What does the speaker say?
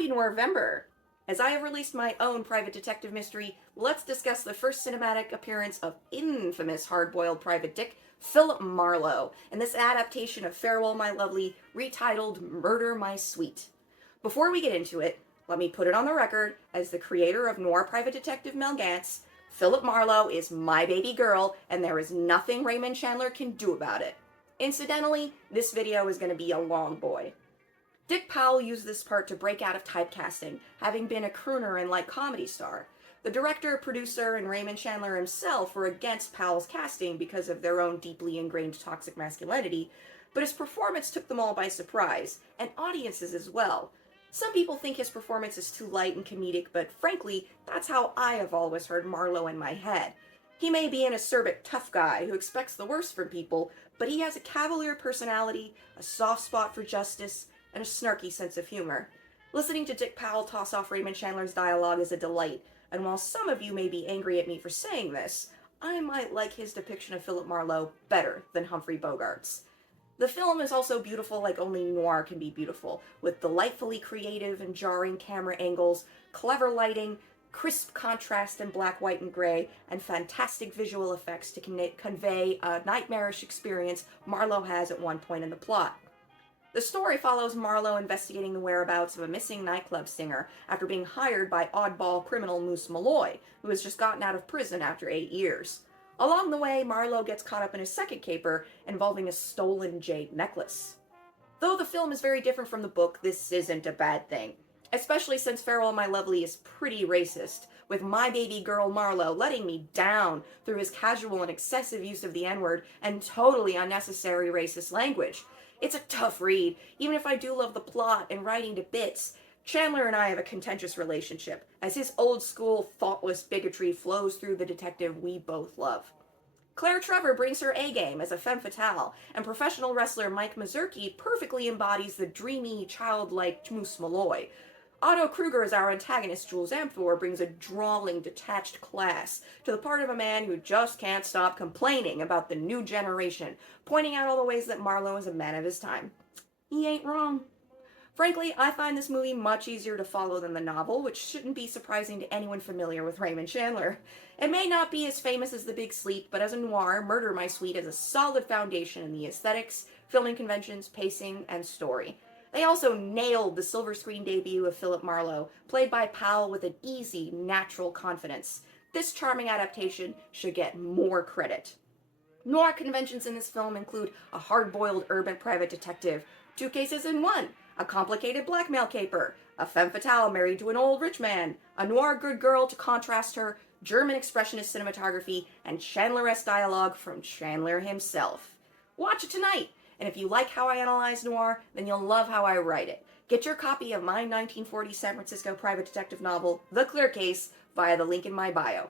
Happy Noirvember! As I have released my own private detective mystery, let's discuss the first cinematic appearance of infamous hard-boiled private dick, Philip Marlowe, in this adaptation of Farewell My Lovely, retitled Murder My Sweet. Before we get into it, let me put it on the record, as the creator of noir private detective Mel Gantz, Philip Marlowe is my baby girl, and there is nothing Raymond Chandler can do about it. Incidentally, this video is going to be a long boy. Dick Powell used this part to break out of typecasting, having been a crooner and light comedy star. The director, producer, and Raymond Chandler himself were against Powell's casting because of their own deeply ingrained toxic masculinity, but his performance took them all by surprise, and audiences as well. Some people think his performance is too light and comedic, but frankly, that's how I have always heard Marlowe in my head. He may be an acerbic tough guy who expects the worst from people, but he has a cavalier personality, a soft spot for justice, and a snarky sense of humor. Listening to Dick Powell toss off Raymond Chandler's dialogue is a delight, and while some of you may be angry at me for saying this, I might like his depiction of Philip Marlowe better than Humphrey Bogart's. The film is also beautiful like only noir can be beautiful, with delightfully creative and jarring camera angles, clever lighting, crisp contrast in black, white, and gray, and fantastic visual effects to convey a nightmarish experience Marlowe has at one point in the plot. The story follows Marlowe investigating the whereabouts of a missing nightclub singer after being hired by oddball criminal Moose Malloy, who has just gotten out of prison after 8 years. Along the way, Marlowe gets caught up in a second caper involving a stolen jade necklace. Though the film is very different from the book, this isn't a bad thing, especially since Farewell My Lovely is pretty racist, with my baby girl Marlowe letting me down through his casual and excessive use of the N-word and totally unnecessary racist language. It's a tough read, even if I do love the plot and writing to bits. Chandler and I have a contentious relationship, as his old-school, thoughtless bigotry flows through the detective we both love. Claire Trevor brings her A-game as a femme fatale, and professional wrestler Mike Mazurki perfectly embodies the dreamy, childlike Moose Malloy. Otto Kruger as our antagonist Jules Amthor brings a drawling, detached class to the part of a man who just can't stop complaining about the new generation, pointing out all the ways that Marlowe is a man of his time. He ain't wrong. Frankly, I find this movie much easier to follow than the novel, which shouldn't be surprising to anyone familiar with Raymond Chandler. It may not be as famous as The Big Sleep, but as a noir, Murder My Sweet is a solid foundation in the aesthetics, filming conventions, pacing, and story. They also nailed the silver screen debut of Philip Marlowe, played by Powell with an easy, natural confidence. This charming adaptation should get more credit. Noir conventions in this film include a hard-boiled urban private detective, 2 cases in 1, a complicated blackmail caper, a femme fatale married to an old rich man, a noir good girl to contrast her, German expressionist cinematography, and Chandler-esque dialogue from Chandler himself. Watch it tonight! And if you like how I analyze noir, then you'll love how I write it. Get your copy of my 1940 San Francisco private detective novel, The Clear Case, via the link in my bio.